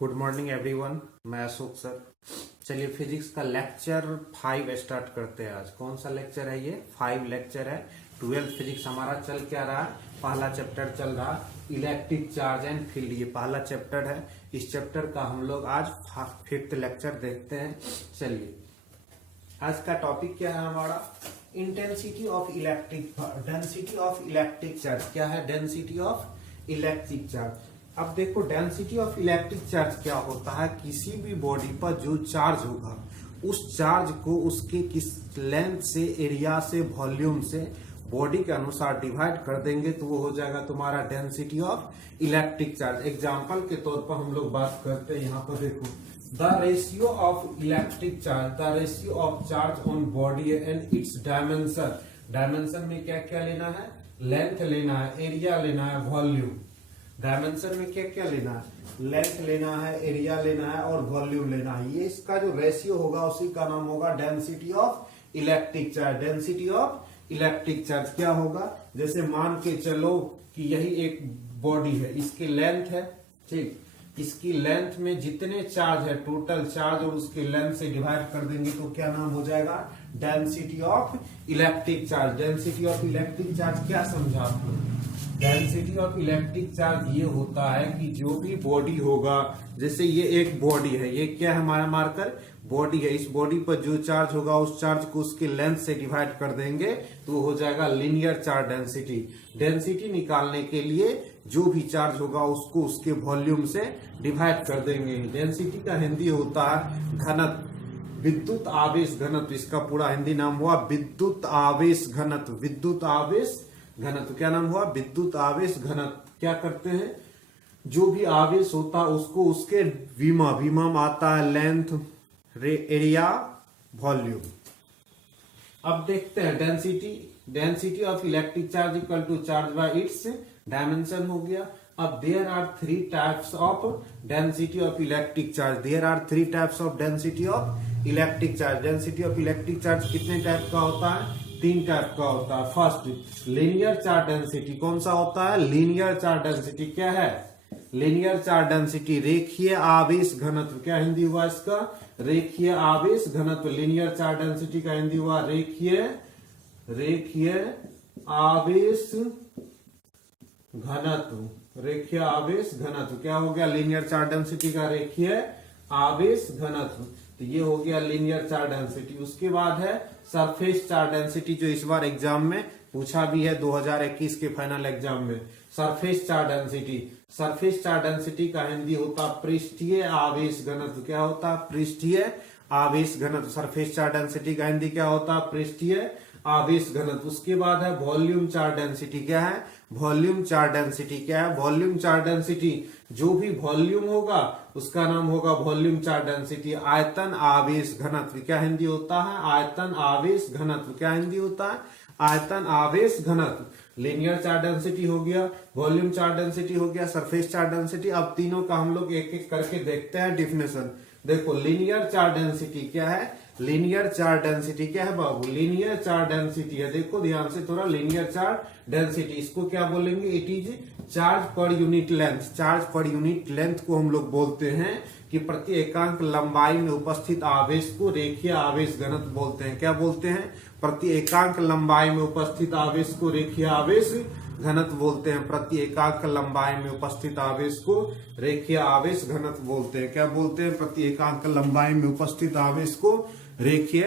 Good morning everyone. मैं Ashok sir. चलिए physics का लेक्चर 5 स्टार्ट करते हैं। आज कौन सा लेक्चर है? ये 5 लेक्चर है। 12th फिजिक्स हमारा चल क्या रहा है? पहला चैप्टर चल रहा इलेक्ट्रिक चार्ज एंड फील्ड। ये पहला चैप्टर है। इस चैप्टर का हम लोग आज 5th लेक्चर देखते हैं। चलिए आज का टॉपिक क्या है हमारा? Intensity of electric density of electric charge. क्या है? Density of electric charge. अब देखो डेंसिटी ऑफ इलेक्ट्रिक चार्ज क्या होता है? किसी भी बॉडी पर जो चार्ज होगा उस चार्ज को उसके किस लेंथ से, एरिया से, वॉल्यूम से बॉडी के अनुसार डिवाइड कर देंगे तो वो हो जाएगा तुम्हारा density of electric charge. Example के तौर पर हम लोग बात करते हैं। यहाँ पर देखो the ratio of electric charge, the ratio of charge on body and it's dimension. Dimension में क्या क्या लेना है? लेंथ लेना है, एरिया लेना है, वॉल्यूम। डायमेंशन में क्या क्या लेना है? लेंथ लेना है, एरिया लेना है और वॉल्यूम लेना है। ये इसका जो रेशियो होगा उसी का नाम होगा density of electric charge. Density of electric charge क्या होगा? जैसे मान के चलो कि यही एक बॉडी है, इसकी लेंथ है, ठीक। इसकी लेंथ में जितने चार्ज है, टोटल चार्ज और उसके लेंथ से डिवाइड कर देंगे तो क्या नाम हो जाएगा? Density of electric charge. Density of electric charge क्या समझा आपको? डेंसिटी ऑफ इलेक्ट्रिक चार्ज ये होता है कि जो भी बॉडी होगा, जैसे ये एक बॉडी है, ये क्या है हमारा मार्कर? बॉडी है। इस बॉडी पर जो चार्ज होगा उस चार्ज को उसके लेंथ से डिवाइड कर देंगे तो हो जाएगा लीनियर चार्ज डेंसिटी। डेंसिटी निकालने के लिए जो भी चार्ज होगा उसको उसके वॉल्यूम से डिवाइड कर देंगे। डेंसिटी का हिंदी होता है घनत्व, विद्युत आवेश घनत्व। इसका पूरा हिंदी नाम हुआ विद्युत आवेश घनत्व। विद्युत आवेश घनत्व क्या नाम हुआ? विद्युत आवेश घनत्व। क्या करते हैं? जो भी आवेश होता है उसको उसके विमा आता है लेंथ, एरिया, वॉल्यूम। अब देखते हैं density of electric charge equal to charge by its dimension हो गया। अब there are 3 types of density of electric charge. There are 3 types of density of electric charge. Density of electric charge कितने type का होता है? 3 type का होता है। First linear charge density. कौन सा होता है? Linear charge density. क्या है? लीनियर चार्ज डेंसिटी रेखीय आवेश घनत्व। क्या हिंदी हुआ इसका? रेखीय आवेश घनत्व। लीनियर चार्ज डेंसिटी का हिंदी हुआ रेखीय आवेश घनत्व। रेखीय आवेश घनत्व क्या हो गया? लीनियर चार्ज डेंसिटी का रेखीय आवेश घनत्व। तो ये हो गया लीनियर चार्ज डेंसिटी। उसके बाद है सरफेस चार्ज डेंसिटी, जो इस बार एग्जाम में पूछा भी है 2021 के फाइनल एग्जाम में। Surface charge density. Surface charge density का हिंदी होता पृष्ठीय आवेश घनत्व। क्या होता? पृष्ठीय आवेश घनत्व। सरफेस चार्ज डेंसिटी का हिंदी क्या होता? पृष्ठीय आवेश घनत्व। उसके बाद है वॉल्यूम चार्ज डेंसिटी। क्या है? Volume charge density. क्या है? Volume charge density. जो भी वॉल्यूम होगा उसका नाम होगा वॉल्यूम चार्ज डेंसिटी। आयतन आवेश घनत्व। क्या हिंदी होता है? आयतन आवेश घनत्व। क्या हिंदी होता है? आयतन आवेश घनत्व। लीनियर चार्ज डेंसिटी हो गया, वॉल्यूम चार्ज डेंसिटी हो गया, सरफेस चार्ज डेंसिटी। अब तीनों का हम लोग एक एक करके देखते हैं डिफिनेशन। देखो लीनियर चार्ज डेंसिटी क्या है? लीनियर चार्ज डेंसिटी क्या है बाबू? लीनियर चार्ज डेंसिटी है, देखो ध्यान से थोड़ा। लीनियर चार्ज डेंसिटी इसको क्या बोलेंगे? It is charge per unit length. Charge per unit length को हम लोग बोलते हैं कि प्रति एकांक लंबाई में उपस्थित आवेश को रेखीय आवेश घनत्व बोलते हैं। क्या बोलते हैं? प्रति एकांक लंबाई में उपस्थित आवेश को रेखीय आवेश घनत्व बोलते हैं। प्रति एकांक लंबाई में उपस्थित आवेश को रेखीय आवेश घनत्व बोलते हैं। क्या बोलते हैं? प्रति एकांक लंबाई में उपस्थित आवेश को रेखीय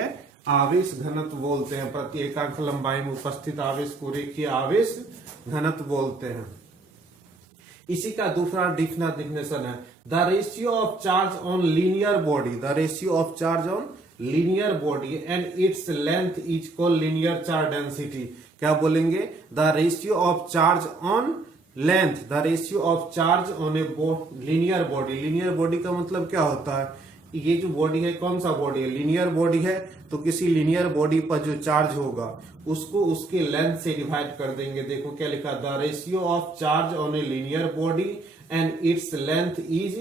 आवेश घनत्व बोलते हैं। प्रति एकांक लंबाई में उपस्थित आवेश को रेखीय आवेश घनत्व बोलते हैं। इसी का दूसरा डिफिनेशन है the ratio of charge on linear body. The ratio of charge on linear body and its length is called linear charge density. क्या बोलेंगे? The ratio of charge on length. The ratio of charge on a linear body. Linear body का मतलब क्या होता है? ये जो body है कौन सा बॉडी है? लीनियर बॉडी है। तो किसी लीनियर बॉडी पर जो चार्ज होगा उसको उसके लेंथ से डिवाइड कर देंगे। देखो क्या लिखा? The ratio of charge on a linear body and its length is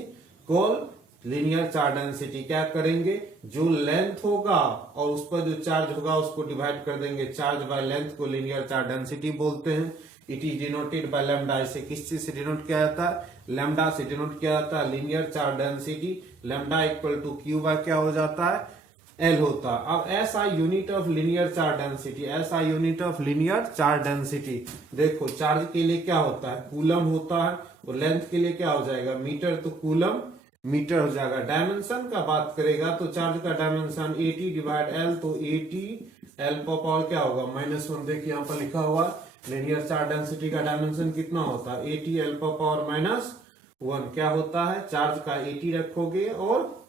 called linear charge density. क्या करेंगे? जो लेंथ होगा और उस पर जो चार्ज होगा उसको डिवाइड कर देंगे। चार्ज बाय लेंथ को लीनियर चार्ज डेंसिटी बोलते हैं। It is denoted by lambda. इसे किस चीज से डिनोट किया जाता है? लैम्डा से डिनोट किया जाता है। Linear charge density lambda equal to q by क्या हो जाता है? एल होता है। अब ऐसा unit of linear charge density, ऐसा unit of linear charge density, देखो चार्ज के लिए क्या होता है? कूलम होता है। और लेंथ के लिए क्या हो जाएगा? मीटर, तो कूलम मीटर हो जाएगा। डायमेंशन का बात करेगा तो चार्ज का डायमेंशन 80 डिवाइड एल, तो 80 एल पर पावर क्या होगा? -1। देखिए यहाँ पर लिखा हुआ लीनियर चार्ज डेंसिटी का डायमेंशन कितना होता है? 80 एल पर पावर -1। क्या होता है? चार्ज का 80 रखोगे और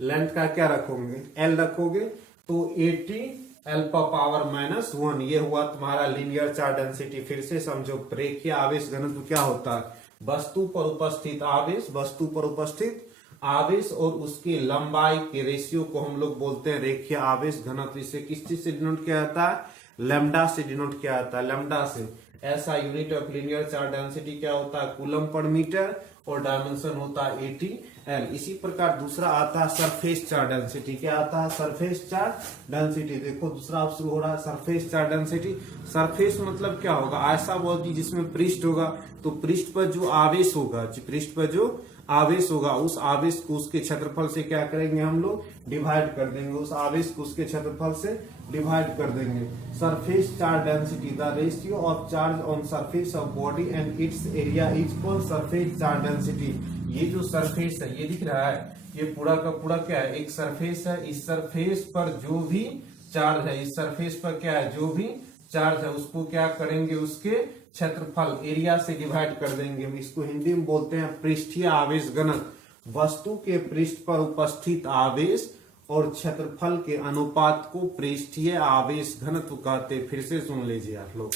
लेंथ का क्या रखोगे? एल रखोगे, तो 80 एल पर पावर -1। ये हुआ तुम्हारा लीनियर चार्ज डेंसिटी। फिर से समझो, रेखीय आवेश घनत्व क्या होता है? वस्तु पर उपस्थित आवेश, वस्तु पर उपस्थित आवेश और उसकी लंबाई के रेशियो को हम लोग बोलते हैं रेखीय आवेश घनत्व। इसे किस चीज से डिनोट किया जाता है? लैम्डा से डिनोट किया जाता है, लैम्डा से। ऐसा unit of linear charge density क्या होता है? कूलम पर मीटर, और डायमेंशन होता है 80 एल। इसी प्रकार दूसरा आता है सरफेस चार्ज डेंसिटी। क्या आता है? Surface charge density. देखो दूसरा अब शुरू हो रहा है सरफेस चार्ज डेंसिटी। सरफेस मतलब क्या होगा? ऐसा बॉडी जिसमें पृष्ठ होगा, तो पृष्ठ पर जो आवेश होगा, पृष्ठ पर जो आवेश होगा, उस आवेश को उसके क्षेत्रफल से क्या करेंगे हम लोग? डिवाइड कर देंगे। उस आवेश को उसके क्षेत्रफल से डिवाइड कर देंगे। Surface charge density, the ratio of charge on surface of body and it's area is called surface charge density. ये जो सरफेस है, ये दिख रहा है, ये पूरा का पूरा क्या है? एक सरफेस है। इस सरफेस पर जो भी चार्ज है, इस सरफेस पर क्या है? जो भी चार्ज है उसको क्या करेंगे? उसके क्षेत्रफल, एरिया से डिवाइड कर देंगे। इसको हिंदी में बोलते हैं पृष्ठीय आवेश घनत्व। वस्तु के पृष्ठ पर उपस्थित आवेश और क्षेत्रफल के अनुपात को पृष्ठीय आवेश घनत्व कहते। फिर से सुन लीजिए आप लोग।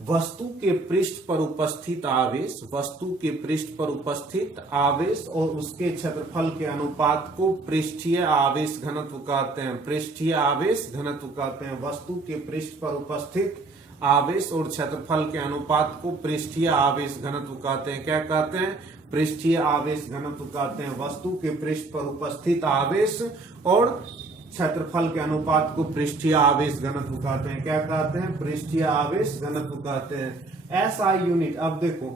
वस्तु के पृष्ठ पर उपस्थित आवेश, वस्तु के पृष्ठ पर उपस्थित आवेश और उसके क्षेत्रफल के अनुपात को पृष्ठीय आवेश घनत्व कहते हैं। पृष्ठीय आवेश घनत्व कहते हैं। वस्तु के पृष्ठ पर उपस्थित आवेश और क्षेत्रफल के अनुपात को पृष्ठीय आवेश घनत्व कहते हैं। क्या कहते हैं? पृष्ठीय आवेश घनत्व कहते हैं। वस्तु के पृष्ठ पर उपस्थित आवेश और क्षेत्रफल के अनुपात को पृष्ठीय आवेश घनत्व कहते हैं। क्या कहते हैं? पृष्ठीय आवेश घनत्व कहते हैं। ऐसा यूनिट, अब देखो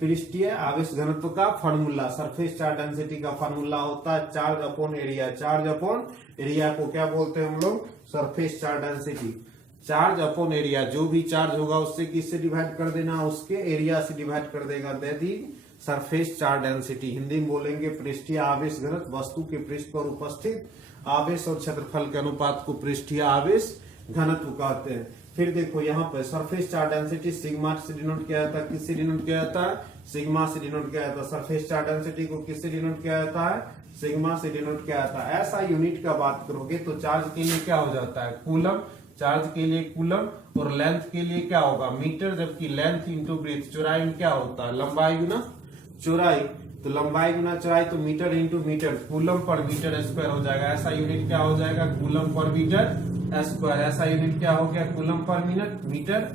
पृष्ठीय आवेश घनत्व का फॉर्मूला, सरफेस चार्ज डेंसिटी का फॉर्मूला होता है charge upon area. Charge upon area को क्या बोलते हैं हम लोग? Surface charge density. Charge upon area, जो भी चार्ज होगा उससे किससे डिवाइड कर देना? उसके एरिया से डिवाइड कर देगा। That is surface charge density. Hindi में बोलेंगे पृष्ठीय आवेश घनत्व। वस्तु के पृष्ठ पर उपस्थित आवेश और क्षेत्रफल के अनुपात को पृष्ठीय आवेश घनत्व कहते हैं। फिर देखो यहाँ पर सरफेस चार्ज डेंसिटी सिग्मा से डिनोट किया जाता है। किससे डिनोट किया जाता है? सिग्मा से डिनोट किया जाता है। सरफेस चार्ज डेंसिटी को किससे डिनोट किया जाता है? सिग्मा से डिनोट किया जाता है। ऐसा यूनिट का बात करोगे तो चार्ज के लिए क्या हो जाता है? कूलम। चार्ज के लिए कूलम, और लेंथ के लिए क्या होगा? मीटर। जबकि लेंथ इंटू ब्रेथ, चौड़ाई में क्या होता है? लंबाई गुना चौड़ाई, तो लंबाई गुना चौड़ाई, तो metre into metre, coulomb per metre square हो जाएगा। ऐसा यूनिट क्या हो जाएगा? Coulomb per metre square. ऐसा यूनिट क्या हो गया? Coulomb per minute metre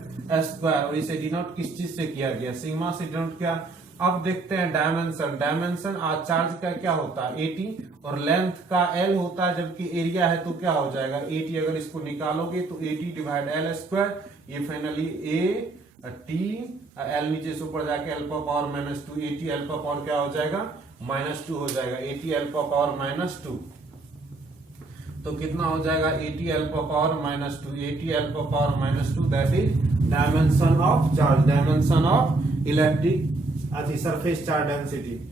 square. और इसे डिनोट किस चीज से किया गया? सिग्मा से डिनोट किया। अब देखते हैं डायमेंशन। डायमेंशन चार्ज का क्या होता है? 80, और लेंथ का एल होता है, जबकि एरिया है तो क्या हो जाएगा? 80। अगर इसको निकालोगे तो 80 डिवाइड एल स्क्वायर। ये फाइनली ए टी एल नीचे से ऊपर जाके एल पर पावर -2, 80 एल पर पावर क्या हो जाएगा? -2 हो जाएगा। 80 एल पर पावर -2, तो कितना हो जाएगा? 80 एल पर पावर -2, 80 एल पर power -2। That is dimension of charge, dimension of electric surface charge density.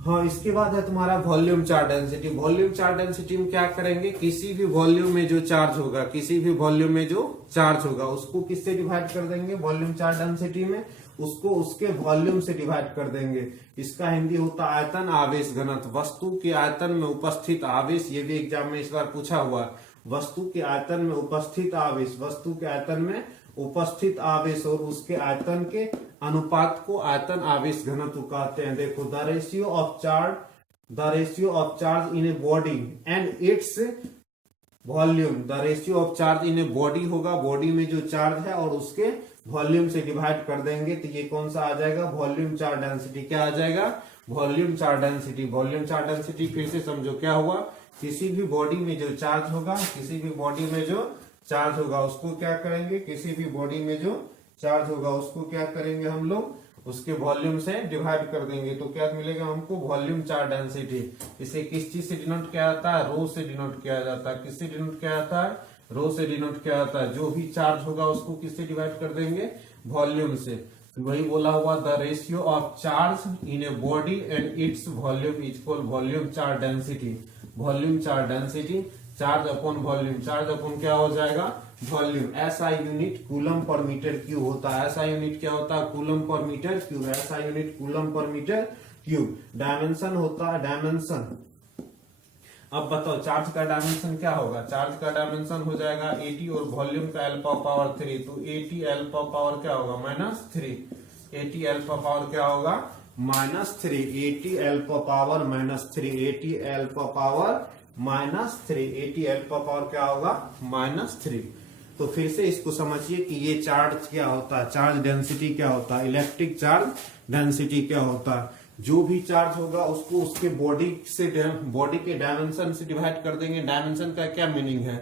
हाँ, इसके बाद है तुम्हारा volume charge density. Volume charge density में क्या करेंगे? किसी भी वॉल्यूम में जो चार्ज होगा, किसी भी वॉल्यूम में जो चार्ज होगा उसको किससे डिवाइड कर देंगे? वॉल्यूम चार्ज डेंसिटी में उसको उसके वॉल्यूम से डिवाइड कर देंगे। इसका हिंदी होता है आयतन आवेश घनत्व। वस्तु के आयतन में उपस्थित आवेश, ये भी एग्जाम में इस बार पूछा हुआ। वस्तु के आयतन में उपस्थित आवेश, वस्तु के आयतन में उपस्थित आवेश और उसके आयतन के अनुपात को आयतन आवेश घनत्व कहते हैं। देखो the ratio of charge in a body and its volume. The ratio of charge in a body होगा, बॉडी में जो चार्ज है और उसके वॉल्यूम से डिवाइड कर देंगे तो ये कौन सा आ जाएगा? Volume charge density. क्या आ जाएगा? Volume charge density. Volume charge density फिर से समझो क्या हुआ? किसी भी बॉडी में जो चार्ज होगा, किसी भी बॉडी में जो चार्ज होगा उसको क्या करेंगे, किसी भी बॉडी में जो चार्ज होगा उसको क्या करेंगे हम लोग, उसके वॉल्यूम से डिवाइड कर देंगे, तो क्या मिलेगा हमको, वॉल्यूम चार्ज डेंसिटी। इसे किस चीज से डिनोट किया जाता है, रो से डिनोट किया जाता है। किससे डिनोट किया जाता है, रो से डिनोट किया जाता है। जो भी चार्ज होगा उसको किससे डिवाइड कर देंगे, वॉल्यूम से। वही बोला हुआ, the ratio of charge in a body and its volume is equal volume charge density. Volume charge density, charge upon volume, charge upon क्या हो जाएगा, वॉल्यूम। ऐसा unit coulomb per metre cube होता है। ऐसा यूनिट क्या होता है, कूलम पर मीटर क्यूब। ऐसा unit coulomb per metre cube. Dimension होता है, डायमेंशन। अब बताओ चार्ज का डायमेंशन क्या होगा, चार्ज का डायमेंशन हो जाएगा 80 और वॉल्यूम का एल पावर 3, तो 80 एल पावर क्या होगा, -3। 80 एल पावर क्या होगा, -3। 80 L power -3, 80 L power -3, 80 L power क्या होगा, -3। तो फिर से इसको समझिए कि ये चार्ज क्या होता है, चार्ज डेंसिटी क्या होता है, इलेक्ट्रिक चार्ज डेंसिटी क्या होता है। जो भी चार्ज होगा उसको उसके बॉडी के डायमेंशन से डिवाइड कर देंगे। डायमेंशन का क्या मीनिंग है,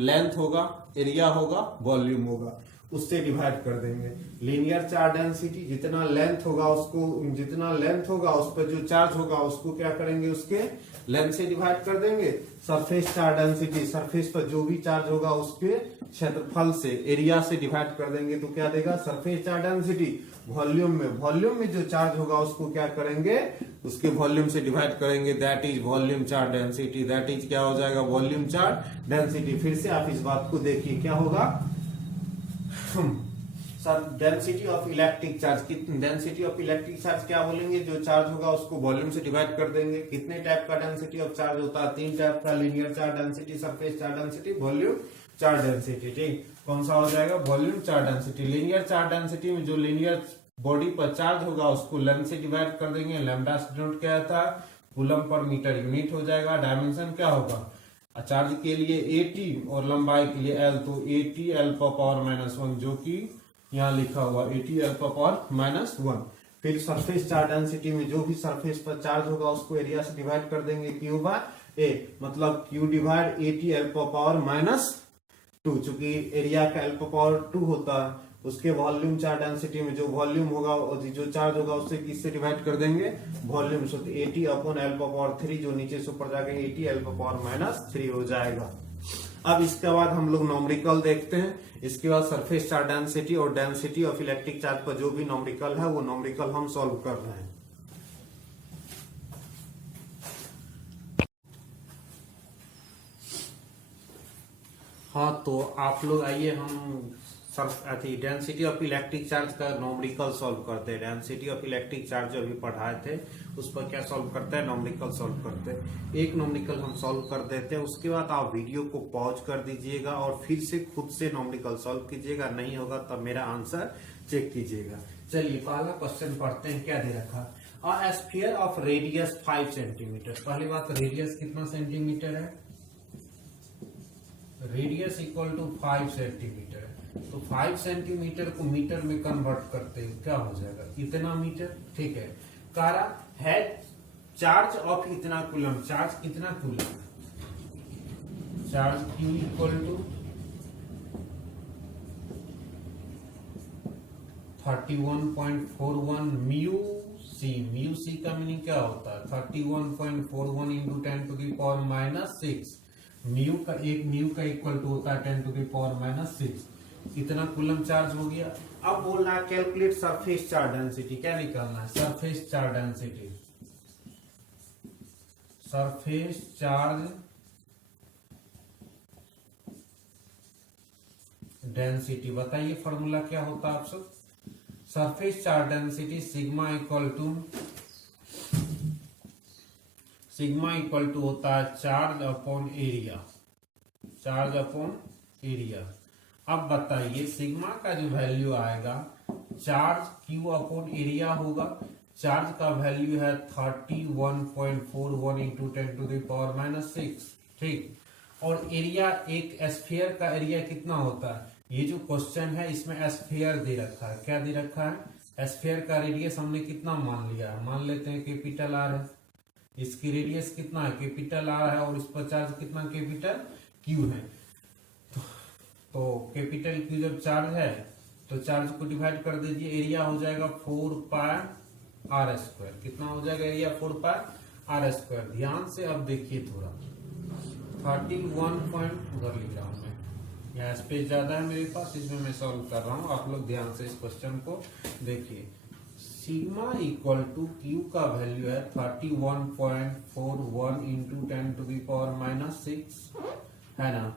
लेंथ होगा, एरिया होगा, वॉल्यूम होगा, उससे डिवाइड कर देंगे। लीनियर चार्ज डेंसिटी, जितना लेंथ होगा उस पर जो चार्ज होगा उसको क्या करेंगे, उसके लेंथ से डिवाइड कर देंगे। सरफेस चार्ज डेंसिटी, सरफेस पर जो भी चार्ज होगा उसके क्षेत्रफल से, एरिया से डिवाइड कर देंगे, तो क्या देगा, सरफेस चार्ज डेंसिटी। वॉल्यूम में जो चार्ज होगा उसको क्या करेंगे, उसके वॉल्यूम से डिवाइड करेंगे, that is volume charge density. That is क्या हो जाएगा, वॉल्यूम चार्ज डेंसिटी। फिर से आप इस बात को देखिए, क्या होगा, sir density of electric charge, density of electric charge क्या बोलेंगे, जो चार्ज होगा उसको वॉल्यूम से डिवाइड कर देंगे। कितने टाइप का डेंसिटी ऑफ चार्ज होता है, 3 टाइप का, linear charge density, surface charge density, volume charge density. ठीक, कौन सा हो जाएगा, volume charge density. Linear charge density में जो लीनियर बॉडी पर चार्ज होगा उसको लेंथ से डिवाइड कर देंगे। लैम्डा से डिनोट किया जाता है, कूलम पर मीटर यूनिट हो जाएगा। डायमेंशन क्या होगा, चार्ज के लिए 80 और लंबाई के लिए L, तो 80 L पावर -1, जो कि यहाँ लिखा हुआ 80 L पावर -1। फिर सरफेस चार्ज डेंसिटी में जो भी सरफेस पर चार्ज होगा उसको एरिया से डिवाइड कर देंगे, Q/A, मतलब Q डिवाइड 80 L पावर -2, चूंकि एरिया का L पावर 2 होता है। उसके वॉल्यूम चार्ज डेंसिटी में जो वॉल्यूम होगा और जो चार्ज होगा उससे किससे डिवाइड कर देंगे, वॉल्यूम से, तो 80 अपॉन L पावर 3, जो नीचे से ऊपर जाके 80 L पावर -3 हो जाएगा। अब इसके बाद हम लोग नॉमरिकल देखते हैं। इसके बाद सरफेस चार्ज डेंसिटी और डेंसिटी ऑफ इलेक्ट्रिक चार्ज पर जो भी नॉमरिकल है वो नॉमरिकल हम सॉल्व कर रहे हैं। हाँ, तो आप लोग आइए हम डेंसिटी ऑफ इलेक्ट्रिक चार्ज का नॉमरिकल सॉल्व करते हैं। डेंसिटी ऑफ इलेक्ट्रिक चार्ज जो अभी पढ़ाए थे उस पर क्या सॉल्व करते हैं, नॉमरिकल सॉल्व करते हैं। एक नॉमरिकल हम सॉल्व कर देते हैं, उसके बाद आप वीडियो को पॉज कर दीजिएगा और फिर से खुद से नॉमरिकल सॉल्व कीजिएगा। नहीं होगा तब मेरा आंसर चेक कीजिएगा। चलिए पहला क्वेश्चन पढ़ते हैं, क्या दे रखा, a sphere of radius 5 centimetre. पहली बात, रेडियस कितना सेंटीमीटर है, रेडियस इक्वल टू 5 सेंटीमीटर है। तो 5 सेंटीमीटर को मीटर में कन्वर्ट करते हैं, क्या हो जाएगा, इतना मीटर। ठीक है, कारा है चार्ज ऑफ इतना कूलम, चार्ज कितना coulomb, charge Q equal to 31.41 mu C. Mu C का मीनिंग क्या होता है, 31.41 इंटू 10⁻⁻6। म्यू का इक्वल टू होता है 10⁻⁻6। इतना कूलम चार्ज हो गया। अब बोल रहा है कैलकुलेट सरफेस चार्ज डेंसिटी। क्या निकालना है, surface charge density. Surface charge density बताइए, फॉर्मूला क्या होता है आप सब। Surface charge density sigma equal to होता है charge upon area, charge upon area. अब बताइए सिग्मा का जो वैल्यू आएगा, चार्ज Q अपॉन एरिया होगा। चार्ज का वैल्यू है 31.41 इंटू 10⁻⁻6। ठीक, और एरिया, एक स्फीयर का एरिया कितना होता है, ये जो क्वेश्चन है इसमें स्फीयर दे रखा है। क्या दे रखा है, स्फीयर का रेडियस हमने कितना मान लिया है, मान लेते हैं कैपिटल R है। इसकी रेडियस कितना है, कैपिटल R है, और इस पर चार्ज कितना, कैपिटल Q है। तो कैपिटल Q जब चार्ज है तो चार्ज को डिवाइड कर दीजिए, एरिया हो जाएगा 4πr²। कितना हो जाएगा एरिया? 4πr²। ध्यान से अब देखिए थोड़ा 31 पॉइंट उधर लिख रहा हूं मैं, यहाँ स्पेस ज्यादा है मेरे पास, इसमें मैं सॉल्व कर रहा हूँ। आप लोग ध्यान से इस क्वेश्चन को देखिए। सिग्मा इक्वल टू क्यू का वैल्यू है 31.41 इंटू 10⁻⁻⁶ है ना।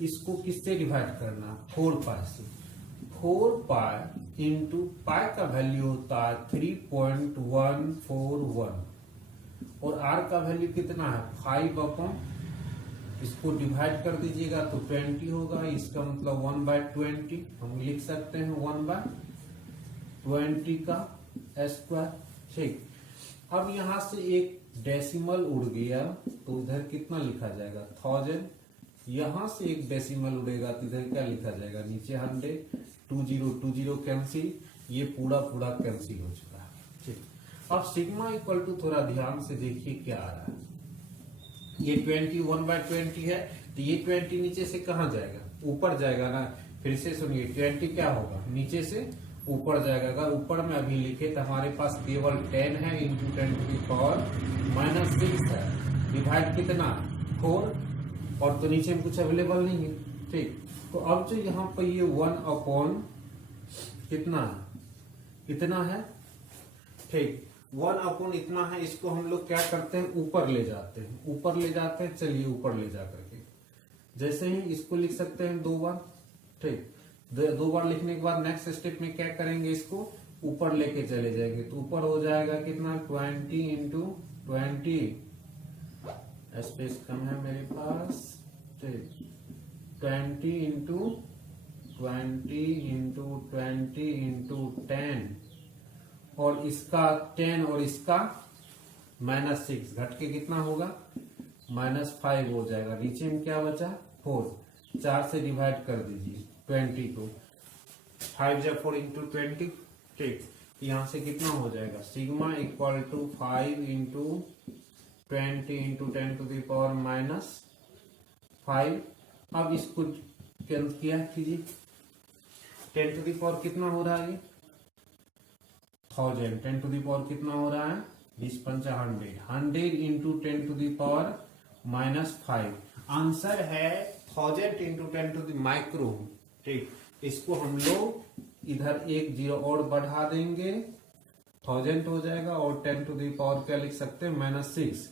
इसको किससे डिवाइड करना? 4π से। 4π इंटू पाई का वैल्यू होता है 3.141 और r का वैल्यू कितना है? 5 इसको डिवाइड कर दीजिएगा तो 20 होगा। इसका मतलब 1/20 हम लिख सकते हैं 1/20 का स्क्वायर। ठीक, अब यहां से एक डेसिमल उड़ गया तो उधर कितना लिखा जाएगा? 1000। यहां से एक डेसिमल उड़ेगा तो इधर क्या लिखा जाएगा? नीचे 100। 20 कैंसिल, ये पूरा कैंसिल हो चुका है। ठीक, अब सिग्मा इक्वल टू थोड़ा ध्यान से देखिए क्या आ रहा है। ये 21/20 है तो ये 20 नीचे से कहां जाएगा? ऊपर जाएगा ना। फिर से सुनिए, 20 क्या होगा? नीचे से ऊपर जाएगा। अगर ऊपर में अभी लिखे तो हमारे पास केवल 10 है इंटू 10⁻⁻⁶ है। डिवाइड कितना? 4। और तो नीचे में कुछ अवेलेबल नहीं है। ठीक, तो अब जो यहाँ पर ये 1 कितना है? इतना है। ठीक, 1 इतना है। इसको हम लोग क्या करते हैं? ऊपर ले जाते हैं। चलिए ऊपर ले जा करके जैसे ही इसको लिख सकते हैं 2 बार। ठीक, 2 बार लिखने के बाद नेक्स्ट स्टेप में क्या करेंगे? इसको ऊपर लेके चले जाएंगे तो ऊपर हो जाएगा कितना? 20 इंटू 20। स्पेस कम है मेरे पास। ठीक, 20 इंटू 10 और इसका 10 और इसका -6 घट के कितना होगा? -5 हो जाएगा। नीचे में क्या बचा? 4। 4 से डिवाइड कर दीजिए 20 को। 5 जा 4 इंटू 20। ठीक, यहां से कितना हो जाएगा? Sigma equal to 5 into 20 into 10⁻⁻5। अब इसको किया कीजिए। 10 कितना हो रहा है? ये 1000। 10 कितना हो रहा है? 20×5 100। 100 इंटू 10⁻⁻5। आंसर है 1000 इंटू 10 माइक्रो। ठीक, इसको हम लोग इधर एक 0 और बढ़ा देंगे, 1000 हो जाएगा। और 10 क्या लिख सकते हैं? -6।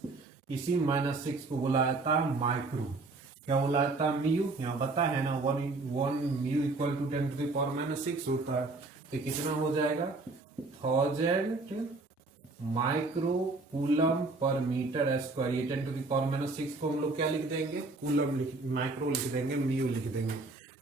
इसी -6 को बुलाया था माइक्रो। क्या बुलाया था? म्यू। यहाँ बता है ना 1 म्यू इक्वल टू 10⁻⁻6 होता है। तो कितना हो जाएगा? 1000 micro coulomb per metre square. ये 10⁻⁻6 को हम लोग क्या लिख देंगे? कूलम माइक्रो लिख देंगे, म्यू लिख देंगे।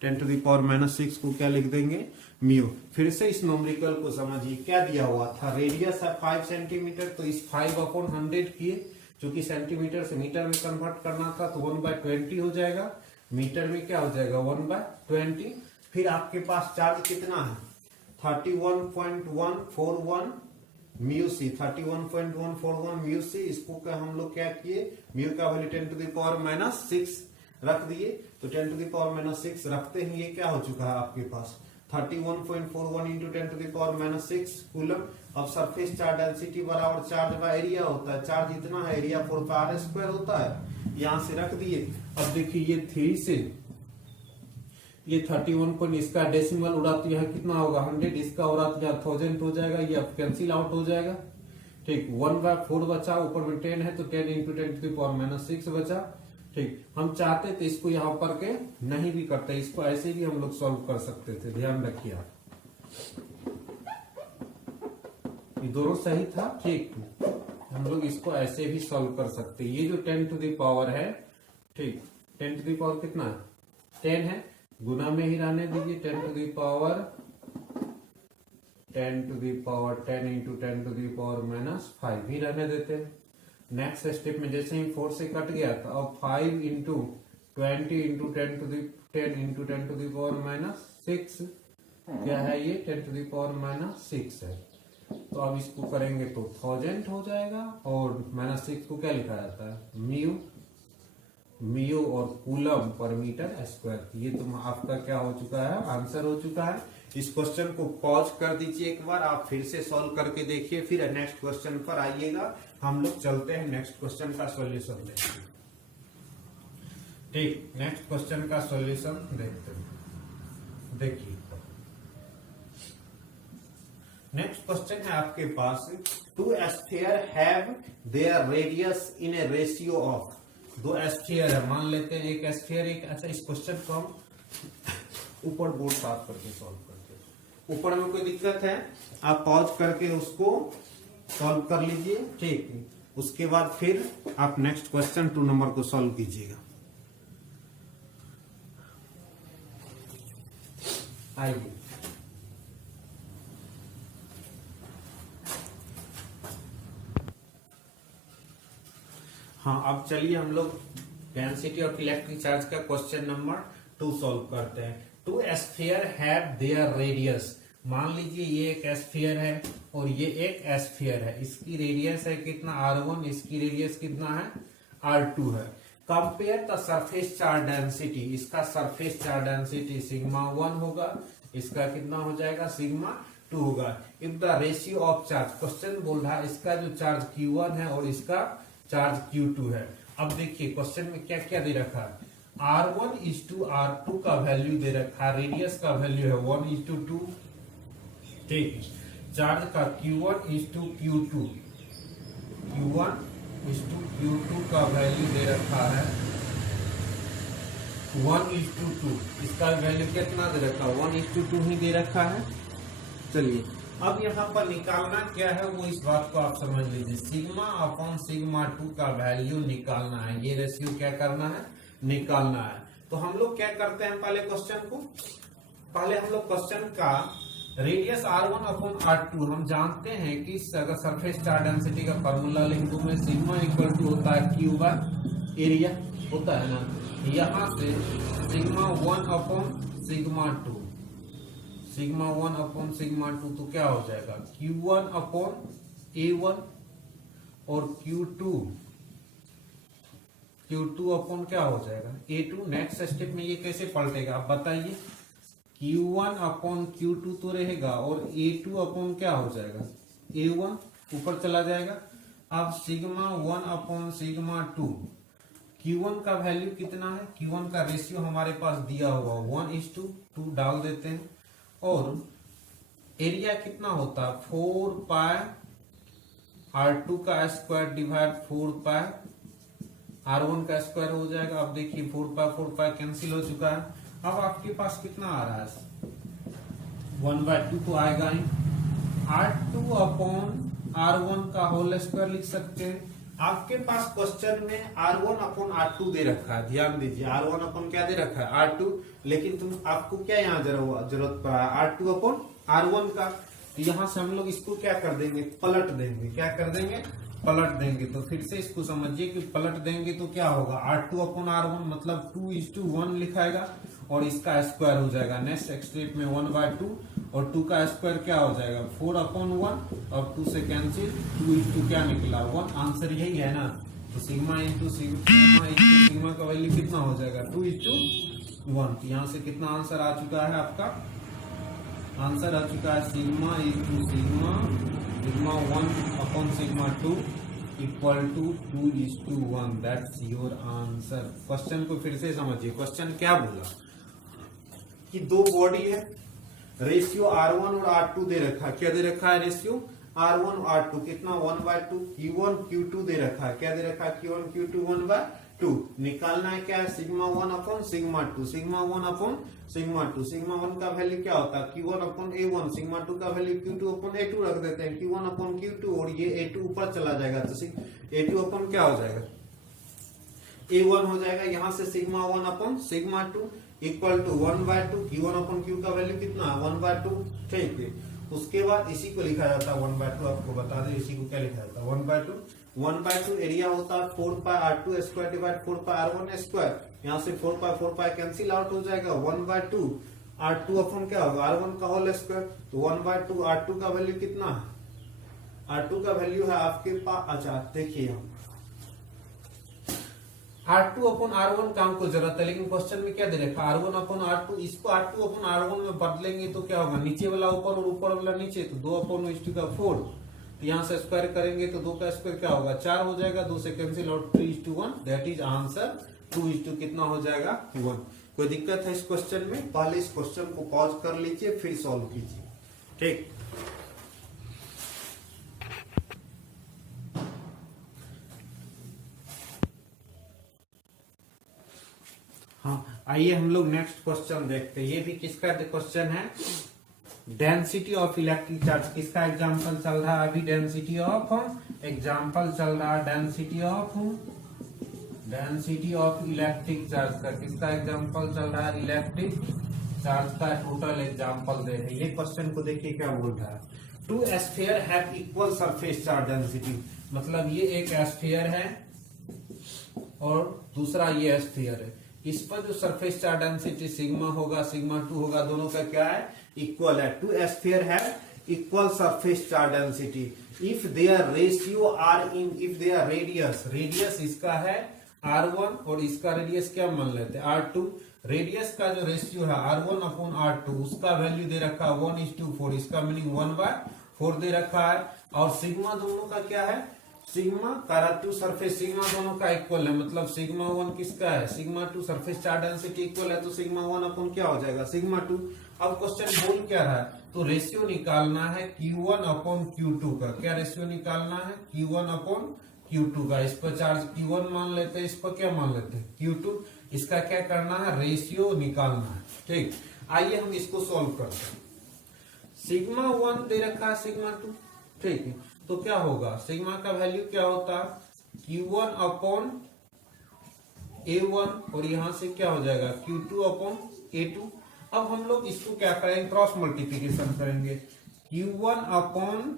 10⁻⁻6 को क्या लिख देंगे? म्यू। फिर से इस न्यूमेरिकल को समझिए, क्या दिया हुआ था? रेडियस है 5 सेंटीमीटर, तो इस 5/100 किए, क्योंकि सेंटीमीटर से मीटर में कन्वर्ट करना था तो 1/20 हो जाएगा। मीटर में क्या हो जाएगा? 1/20। फिर आपके पास चार्ज कितना है? 31.141 म्यू सी। 31.141 mu C. इसको क्या हम लोग क्या किए? म्यू का वैल्यू 10⁻⁻6 रख दिए। तो 10⁻⁻6 रखते ही ये क्या हो चुका है आपके पास? 31.41 इंटू 10⁻⁻6 कूलम। अब सरफेस चार्ज डेंसिटी बराबर चार्ज बाय एरिया होता है। चार्ज इतना है, एरिया 4πr² होता है। यहां से रख दिए। अब देखिए ये 3 से ये 31 को इसका डेसिमल उड़ा तो यहाँ कितना होगा? 100। इसका उड़ा तो यहाँ 1000 हो जाएगा। ये अब कैंसिल आउट हो जाएगा। ठीक, 1/4 बचा। ऊपर में 10 है तो 10 इंटू 10⁻⁻6 बचा। ठीक, हम चाहते थे इसको यहाँ पर के नहीं भी करते, इसको ऐसे भी हम लोग सॉल्व कर सकते थे। ध्यान रखिए आप, ये दोनों सही था। ठीक, हम लोग इसको ऐसे भी सॉल्व कर सकते। ये जो 10 है, ठीक, 10 कितना है? 10 है। गुना में ही रहने दीजिए। 10 इंटू 10⁻⁻5 भी रहने देते हैं। नेक्स्ट स्टेप में जैसे ही 4 से कट गया तो अब 5 इंटू 20 इंटू 10 इंटू 10⁻6 क्या है? ये 10⁻6 है। तो अब इसको करेंगे तो 1000 हो जाएगा। और -6 को क्या लिखा जाता है? म्यू। मियो और कूलम पर मीटर स्क्वायर। ये तुम आपका क्या हो चुका है, आंसर हो चुका है। इस क्वेश्चन को पॉज कर दीजिए एक बार, आप फिर से सॉल्व करके देखिए, फिर नेक्स्ट क्वेश्चन पर आइएगा। हम लोग चलते हैं नेक्स्ट क्वेश्चन का सॉल्यूशन देखते हैं। ठीक, नेक्स्ट क्वेश्चन का सॉल्यूशन देखते हैं। देखिए नेक्स्ट क्वेश्चन है आपके पास, two sphere have their radius in a ratio of. दो स्फीयर है, मान लेते हैं एक स्फीयर एक। अच्छा, इस क्वेश्चन को हम ऊपर बोर्ड साफ करके सॉल्व करते हैं। ऊपर में कोई दिक्कत है आप पॉज करके उसको सॉल्व कर लीजिए। ठीक, उसके बाद फिर आप नेक्स्ट क्वेश्चन 2 नंबर को सॉल्व कीजिएगा। आइए हाँ, अब चलिए हम लोग डेंसिटी ऑफ इलेक्ट्रिक चार्ज का क्वेश्चन नंबर 2 सॉल्व करते हैं। Two sphere have their radius. मान लीजिए ये एक स्फीयर है और ये एक स्फीयर है। इसकी रेडियस है कितना, r1, इसकी रेडियस कितना है, r2 है। Compare the surface charge density. इसका सरफेस चार्ज डेंसिटी सिग्मा 1 होगा, इसका कितना हो जाएगा, सिग्मा 2 होगा। If the ratio of charge, question बोल रहा है इसका जो चार्ज Q1 है और इसका चार्ज Q2 है। अब देखिए क्वेश्चन में क्या क्या दे रखा है, R1:R2 का वैल्यू दे रखा है, रेडियस का वैल्यू है 1:2। ठीक, चार्ज का Q1:Q2, Q1:Q2 का वैल्यू दे रखा है 1:2। इसका वैल्यू कितना दे रखा है, 1:2 ही दे रखा है। चलिए अब यहाँ पर निकालना क्या है वो इस बात को आप समझ लीजिए। सिग्मा अपॉन सिग्मा 2 का वैल्यू निकालना है, ये रेशियो क्या करना है, निकालना है। तो हम लोग क्या करते हैं, पहले हम लोग क्वेश्चन का रेडियस R1 अपॉन R2 हम जानते हैं कि अगर सरफेस चार्ज डेंसिटी का फॉर्मूला लिख दूं मैं, सिग्मा इक्वल टू होता है Q बाय एरिया, होता है ना। यहाँ से sigma 1 upon sigma 2, sigma 1 upon sigma 2 तो क्या हो जाएगा, Q1 अपॉन A1 और Q2 अपॉन क्या हो जाएगा, A2। नेक्स्ट स्टेप में ये कैसे पलटेगा आप बताइए, Q1 अपॉन Q2 तो रहेगा और A2 अपॉन क्या हो जाएगा, A1 ऊपर चला जाएगा। अब सिग्मा 1 अपॉन सिग्मा 2, Q1 का वैल्यू कितना है, Q1 का रेशियो हमारे पास दिया हुआ 1:2 डाल देते हैं। और एरिया कितना होता है, 4 पाई R2 का स्क्वायर डिवाइड 4 पाई R1 का स्क्वायर हो जाएगा। अब देखिए 4 पाई कैंसिल हो चुका है। अब आपके पास कितना आ रहा है, 1/2 तो आएगा ही। R2 अपॉन R1 का होल स्क्वायर लिख सकते हैं। आपके पास क्वेश्चन में R1 अपॉन R2 दे रखा है, ध्यान दीजिए R1 अपॉन क्या दे रखा है, R2। लेकिन आपको क्या यहाँ जरूरत पड़ा है, R2 अपॉन R1 का। तो यहाँ से हम लोग इसको क्या कर देंगे, पलट देंगे। क्या कर देंगे, पलट देंगे। तो फिर से इसको समझिए कि पलट देंगे तो क्या होगा, R2 अपॉन R1 मतलब 2:1 लिखाएगा और इसका स्क्वायर हो जाएगा। नेक्स्ट स्टेप में 1/2 और 2 का स्क्वायर क्या हो जाएगा, 4/1 और 2 से कैंसिल, 2:2 क्या निकला, 1। आंसर यही है ना। तो सिग्मा इंटू सिग्मा का वैल्यू कितना हो जाएगा, 2:1। तो यहाँ से कितना आंसर आ चुका है आपका, आंसर आ चुका है sigma into sigma 1 upon sigma 2 equal to 2:1। That's your answer. Question को फिर से समझिए, क्वेश्चन क्या बोला कि दो बॉडी है, रेशियो R1 और R2 दे रखा। क्या दे रखा है, रेशियो R1 और R2 कितना, 1/2। Q1 Q2 दे रखा है, क्या दे रखा है, Q1 Q2 1/2। निकालना है क्या है, sigma 1 upon sigma 2, sigma 1 upon sigma 2। Sigma 1 का वैल्यू क्या होता है, Q1 अपॉन A1, सिग्मा 2 का वैल्यू Q2 अपॉन A2 रख देते हैं। Q1 अपॉन Q2 और ये A2 ऊपर चला जाएगा तो A2 अपॉन क्या हो जाएगा, A1 हो जाएगा। यहाँ से sigma 1 upon sigma 2 equal to 1/2। Q1 upon Q का वैल्यू कितना, 1/2। ठीक है, उसके बाद इसी को लिखा जाता है 1/2। आपको बता दें इसी को क्या लिखा जाता है, 1/2। 1/2 एरिया होता है 4 पाई R2 स्क्वायर डिवाइड 4 पाई R1 स्क्वायर। यहाँ से 4 पाई कैंसिल आउट हो जाएगा, 1/2 R2 अपॉन क्या होगा, R1 का होल स्क्वायर। तो 1/2 R2 का वैल्यू कितना है, R2 का वैल्यू है आपके पास, अच्छा देखिए R2 अपॉन R1 का हमको जरूरत है, लेकिन क्वेश्चन में क्या दे रखा है R1 अपॉन R2, इसको R2 अपॉन R1 में बदलेंगे तो क्या होगा, नीचे वाला ऊपर और ऊपर वाला नीचे, तो 2 अपॉन 4, तो यहाँ से स्क्वायर करेंगे तो 2 का स्क्वायर क्या होगा 4 हो जाएगा, 2 से कैंसिल और 3:1, दैट इज आंसर 2 कितना हो जाएगा 1। कोई दिक्कत है इस क्वेश्चन में? पहले इस क्वेश्चन को पॉज कर लीजिए फिर सॉल्व कीजिए, ठीक। हाँ, आइए हम लोग नेक्स्ट क्वेश्चन देखते हैं। ये भी किसका क्वेश्चन है, डेंसिटी ऑफ इलेक्ट्रिक चार्ज। किसका एग्जांपल चल रहा है अभी, डेंसिटी ऑफ एग्जांपल चल रहा है, डेंसिटी ऑफ इलेक्ट्रिक चार्ज का। किसका एग्जांपल चल रहा है, इलेक्ट्रिक चार्ज का टोटल एग्जांपल दे रहे हैं। ये क्वेश्चन को देखिए क्या बोल रहा है, 2 sphere have equal surface charge density. मतलब ये एक स्फीयर है और दूसरा ये स्फीयर है, इस पर जो सरफेस चार्ज डेंसिटी सिग्मा होगा, सिग्मा 2 होगा, दोनों का क्या है इक्वल है। 2 स्फीयर है equal surface charge density if their ratio are in, if their radius इसका है R1 और इसका रेडियस क्या मान लेते हैं R2। रेडियस का जो रेशियो है R1 अपॉन R2, उसका वैल्यू दे रखा है 1:4, इसका मीनिंग 1/4 दे रखा है। और सिग्मा दोनों का क्या है, सिग्मा का सरफेस सिग्मा दोनों का इक्वल है, मतलब सिग्मा 1 किसका है, sigma 2 surface charge density equal है, तो सिग्मा 1 अपॉन क्या हो जाएगा सिग्मा 2। अब क्वेश्चन बोल क्या रहा है, तो रेशियो निकालना है Q1 अपॉन Q2 का। क्या रेशियो निकालना है, Q1 अपॉन Q2 का। इस पर चार्ज Q1 मान लेते हैं, इस पर क्या मान लेते हैं Q2। इसका क्या करना है, रेशियो निकालना है, ठीक। आइए हम इसको सॉल्व करते हैं। सिग्मा 1 दे रखा है सिग्मा 2, ठीक है, तो क्या होगा, सिग्मा का वैल्यू क्या होता है Q1 अपॉन A1 और यहां से क्या हो जाएगा Q2 अपॉन A2। अब हम लोग इसको क्या करेंगे, क्रॉस मल्टीप्लीकेशन करेंगे। Q1 upon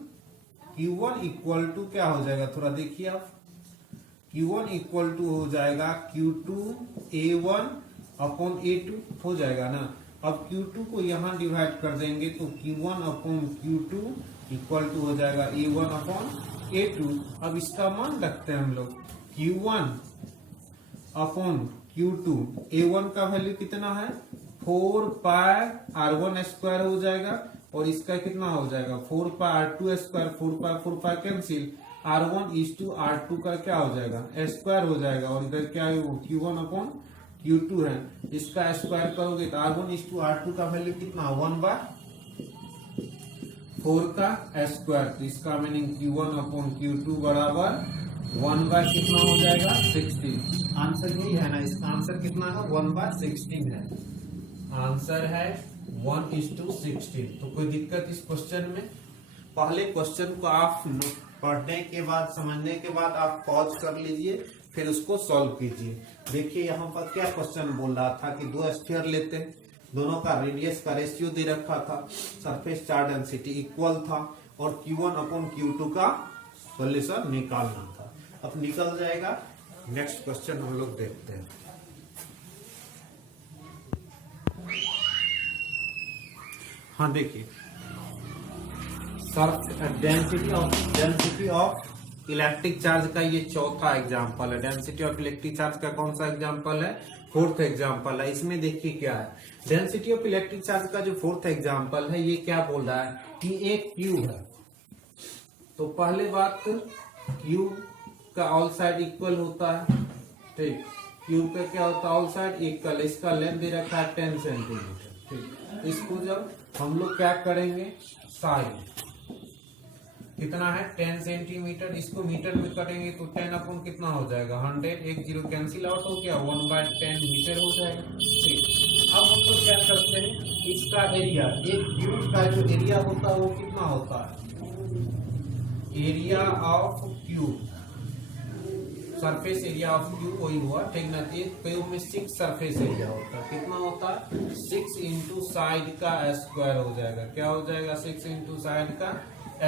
Q1 equal to क्या हो जाएगा, थोड़ा देखिए आप, Q1 इक्वल टू हो जाएगा Q2 A1 अपॉन A2 हो जाएगा ना। अब Q2 को यहां डिवाइड कर देंगे तो Q1 upon Q2 equal to हो जाएगा A1 अपॉन A2। अब इसका मान रखते हैं हम लोग, Q1 अपॉन Q2, A1 का वैल्यू कितना है 4 पाई R1 स्क्वायर हो जाएगा और इसका कितना हो जाएगा 4 pi R2 square, 4 pi cancel, R1 is to R2 का क्या हो जाएगा स्क्वायर हो जाएगा और इधर क्या है वो Q1 अपॉन Q2 है, इसका स्क्वायर करोगे तो R1 इज टू R2 का वैल्यू कितना 1/4 का स्क्वायर, तो इसका मीनिंग Q1 अपॉन Q2 बराबर 1 कितना हो जाएगा 16। आंसर यही है ना, इसका आंसर कितना है 1/16 है, आंसर है 1:16। तो कोई दिक्कत इस क्वेश्चन में? पहले क्वेश्चन को आप पढ़ने के बाद समझने के बाद आप पॉज कर लीजिए फिर उसको सॉल्व कीजिए। देखिए यहाँ पर क्या क्वेश्चन बोल रहा था कि 2 स्फीयर लेते हैं, दोनों का रेडियस का रेशियो दे रखा था, सरफेस चार्ज डेंसिटी इक्वल था और Q1 अपॉन Q2 का सॉल्यूशन निकालना था। अब निकल जाएगा। नेक्स्ट क्वेश्चन हम लोग देखते हैं। हाँ देखिए, डेंसिटी ऑफ इलेक्ट्रिक चार्ज का ये चौथा एग्जांपल है। डेंसिटी ऑफ इलेक्ट्रिक चार्ज का कौन सा एग्जांपल है, 4th एग्जांपल है। इसमें देखिए क्या है, डेंसिटी ऑफ इलेक्ट्रिक चार्ज का जो 4th एग्जांपल है ये क्या बोल रहा है कि एक क्यूब है। तो पहले बात, क्यूब का ऑल साइड इक्वल होता है, ठीक, क्यूब का क्या होता है ऑल साइड इक्वल, इसका लेंथ दे रखा है 10 सेंटीमीटर, ठीक। इसको जब हम लोग क्या करेंगे, साइड कितना है 10 सेंटीमीटर, इसको मीटर में करेंगे तो 10 अपॉन कितना हो जाएगा 100, एक जीरो कैंसिल आउट हो गया, 1/10 मीटर हो जाएगा, ठीक। अब हम लोग क्या करते हैं, इसका एरिया, एक क्यूब का जो एरिया होता है वो कितना होता है, area of cube, surface area of cube वही हुआ, ठीक ना। एक क्यूब में 6 सरफेस एरिया होता है, कितना होता है 6 इंटू साइड का स्क्वायर हो जाएगा, क्या हो जाएगा 6 इंटू साइड का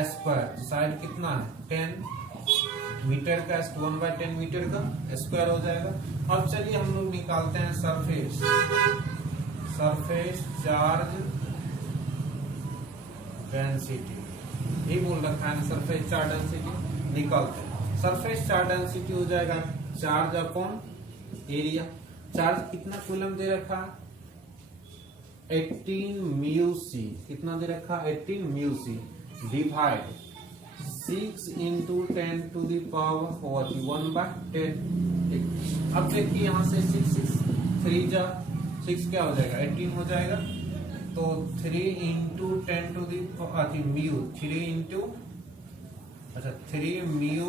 स्क्वायर, साइड कितना है 10 मीटर का, 1/10 मीटर का स्क्वायर हो जाएगा। अब चलिए हम लोग निकालते हैं सरफेस चार्ज डेंसिटी, ये बोल रखा है ना, सरफेस चार्ज डेंसिटी निकालते हैं। सरफेस चार्ज डेंसिटी हो जाएगा चार्ज अपॉन एरिया। चार्ज कितना कूलम दे रखा, 18 म्यू सी, कितना दे रखा 18 mu C, divide 6 into 10 to the power 1/10। अब देखिए यहाँ से 6 3 जा 6 क्या हो जाएगा 18 हो जाएगा, तो 3 into 10 to the mu 3 mu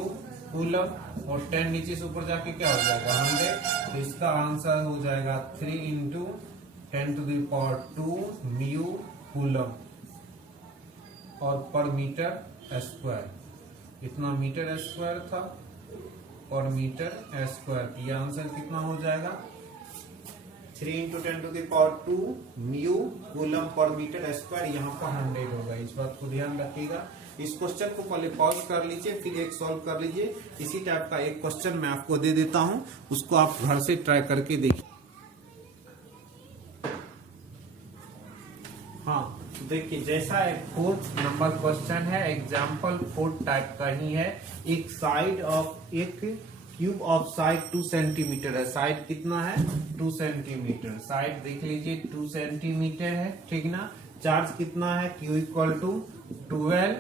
coulomb और 10 नीचे से ऊपर जाके क्या हो जाएगा 100, तो इसका आंसर हो जाएगा 3 into 10 to the power 2 mu coulomb और पर मीटर स्क्वायर, इतना मीटर स्क्वायर था पर मीटर स्क्वायर। ये आंसर कितना हो जाएगा 3 into 10 to the power 2 mu coulomb per metre square, यहाँ पर 100 होगा। इस बात को ध्यान रखिएगा। इस क्वेश्चन को पहले पॉज कर लीजिए, फिर एक सॉल्व कर लीजिए। इसी टाइप का एक क्वेश्चन मैं आपको दे देता हूँ, उसको आप घर से ट्राई करके देखिए। हाँ देखिए, जैसा एक 4th नंबर क्वेश्चन है, एग्जाम्पल 4 टाइप का ही है। एक साइड ऑफ एक क्यूब ऑफ साइड 2 सेंटीमीटर है। साइड कितना है 2 सेंटीमीटर, साइड देख लीजिए 2 सेंटीमीटर है, ठीक ना। चार्ज कितना है Q equal to 12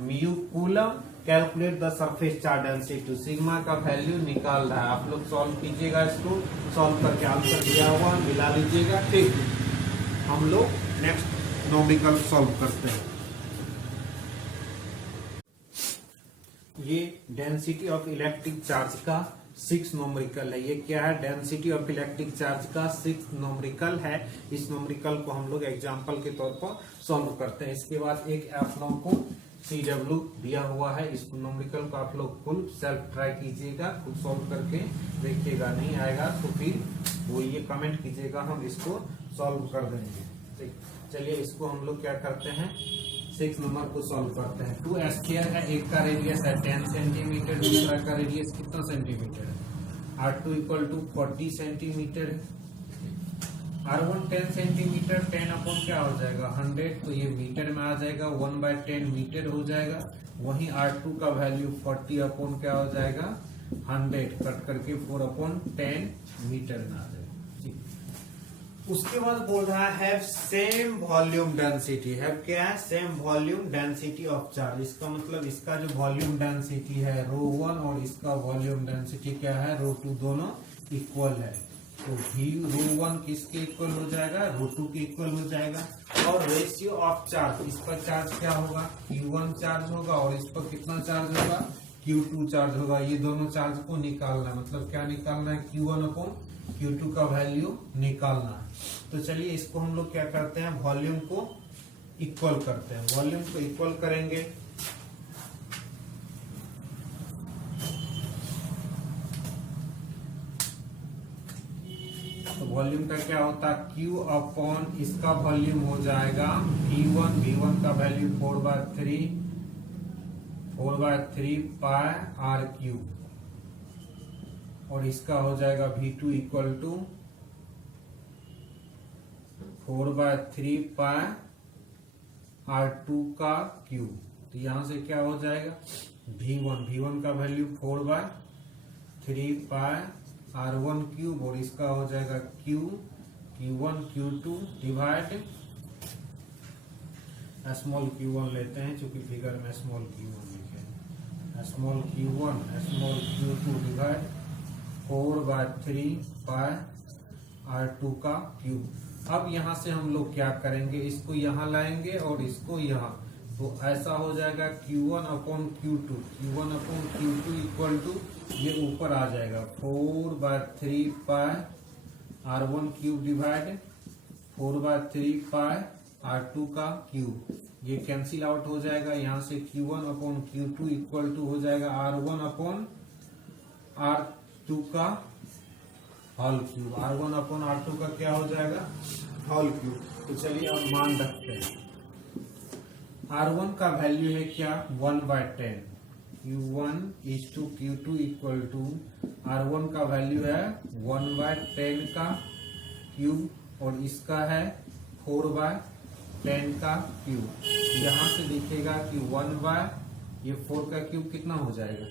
mu coulomb. Calculate the surface charge density, sigma का वैल्यू निकाल रहा है। आप लोग सॉल्व कीजिएगा, इसको सॉल्व करके आंसर दिया हुआ मिला लीजिएगा, ठीक। हम लोग नेक्स्ट नोमिकल सॉल्व करते हैं। ये डेंसिटी ऑफ इलेक्ट्रिक चार्ज का 6 नोमरिकल है। ये क्या है, डेंसिटी ऑफ इलेक्ट्रिक चार्ज का 6 नोमरिकल है। इस नोमरिकल को हम लोग एग्जांपल के तौर पर सॉल्व करते हैं। इसके बाद एक आप लोगों को CW दिया हुआ है, इस नोमरिकल को आप लोग फुल सेल्फ ट्राई कीजिएगा, खुद सॉल्व करके देखिएगा। नहीं आएगा तो फिर वो ये कमेंट कीजिएगा, हम इसको सॉल्व कर देंगे, ठीक। चलिए इसको हम लोग क्या करते हैं, 6 नंबर को सॉल्व करते हैं। 2 स्क्वायर है, एक का रेडियस है 10 सेंटीमीटर, दूसरा का रेडियस कितना सेंटीमीटर है, R2 इक्वल टू 40 सेंटीमीटर है। R1 10 सेंटीमीटर, 10 अपॉन क्या हो जाएगा 100, तो ये मीटर में आ जाएगा, 1/10 मीटर हो जाएगा। वहीं R2 का वैल्यू 40 अपॉन क्या हो जाएगा 100, कट करके 4/10 मीटर में आ जाएगा, ठीक। उसके बाद बोल रहा है सेम वॉल्यूम डेंसिटी है, क्या है same volume density of charge. इसका मतलब इसका जो वॉल्यूम डेंसिटी है ρ1 और इसका वॉल्यूम डेंसिटी क्या है ρ2, दोनों इक्वल है। तो ρ1 किसके इक्वल हो जाएगा ρ2 के इक्वल हो जाएगा। और रेशियो ऑफ चार्ज, इस पर चार्ज क्या होगा Q1 चार्ज होगा और इस पर कितना चार्ज होगा Q2 चार्ज होगा। ये दोनों चार्ज को निकालना है, मतलब क्या निकालना है Q1 अपॉन Q2 का वैल्यू निकालना है। तो चलिए इसको हम लोग क्या करते हैं, वॉल्यूम को इक्वल करते हैं। वॉल्यूम को इक्वल करेंगे तो वॉल्यूम का क्या होता है Q अपॉन इसका वॉल्यूम हो जाएगा V1, V1 का वैल्यू 4/3 पाई R क्यूब, और इसका हो जाएगा V2 equal to 4/3 pi R2 का क्यूब। तो यहां से क्या हो जाएगा V1 का वैल्यू 4/3 पाई R1 क्यूब, और इसका हो जाएगा Q1 Q2 divide small Q1 लेते हैं, क्योंकि फिगर में स्मॉल Q1 लिखे हैं। Small Q1 small Q2 divide 4/3 पाई R2 का क्यूब। अब यहाँ से हम लोग क्या करेंगे, इसको यहाँ लाएंगे और इसको यहाँ, तो ऐसा हो जाएगा Q1 upon Q2 equal to ये ऊपर आ जाएगा 4/3 पाई R1 क्यूब डिवाइड 4/3 पाई R2 का क्यूब। ये कैंसिल आउट हो जाएगा, यहाँ से Q1 upon Q2 equal to हो जाएगा R1 अपॉन R2 का whole cube. R1 upon R2 का क्या हो जाएगा होल क्यूब। तो चलिए अब मान रखते हैं, R1 का वैल्यू है क्या 1/10, Q1 is to Q2 equal to R1 का वैल्यू है 1/10 का क्यूब, और इसका है 4/10 का क्यूब। यहाँ से दिखेगा कि 4 का क्यूब कितना हो जाएगा,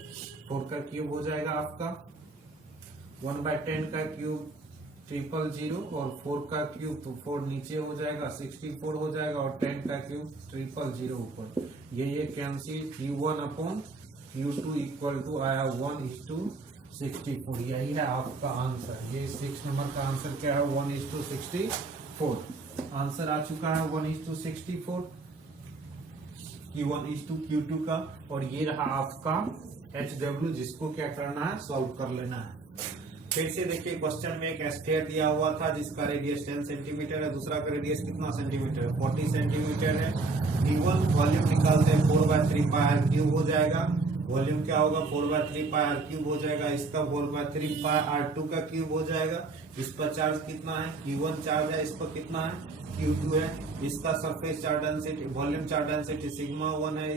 4 का क्यूब हो जाएगा आपका 1/10 का क्यूब 000 और 4 का क्यूब, तो 4 नीचे हो जाएगा 64 हो जाएगा और 10 का क्यूब 000 ऊपर। ये cancel, Q1 upon Q2 equal to आया 1:64। यही है आपका आंसर। ये 6 नंबर का आंसर क्या है, 1:64। आंसर आ चुका है 1:64 Q1:Q2 का। और ये रहा आपका HW, जिसको क्या करना है, सॉल्व कर लेना है। फिर से देखिए क्वेश्चन में एक स्फीयर दिया हुआ था जिसका रेडियस 10 सेंटीमीटर है, दूसरा का रेडियस कितना सेंटीमीटर है, 40 सेंटीमीटर है। D1 वॉल्यूम निकालते हैं 4/3 पाई r क्यूब हो जाएगा। वॉल्यूम क्या होगा, 4/3 पाई r क्यूब हो जाएगा। इसका 4/3 पाई r2 का क्यूब हो जाएगा। इस पर चार्ज कितना है, Q1 चार्ज है, इस पर कितना है, Q2 है। इसका surface charge density, volume charge density sigma 1 है,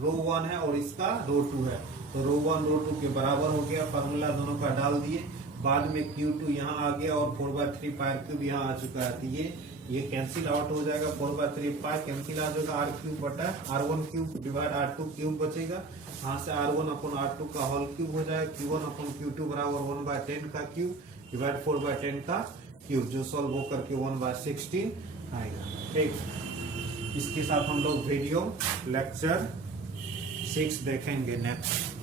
रो 1 है और इसका रो 2 है। तो रो 1 रो 2 के बराबर हो गया। फार्मूला दोनों का डाल दिए। बाद में Q2 यहाँ आ गया और 4/3 पाई क्यूब यहाँ आ चुका है। तो ये कैंसिल आउट हो जाएगा। 4/3 पाई कैंसिल आ जाएगा, r क्यूब बटा r1 cube divide r2 cube बचेगा। यहाँ से r1 अपॉन r2 का होल क्यूब हो जाएगा। Q1 अपॉन Q2 बराबर 1/10 का क्यूब डिवाइड 4/10 का क्यूब, जो सॉल्व होकर के 1/16 आएगा। ठीक, इसके साथ हम लोग वीडियो लेक्चर 6 देखेंगे नेक्स्ट।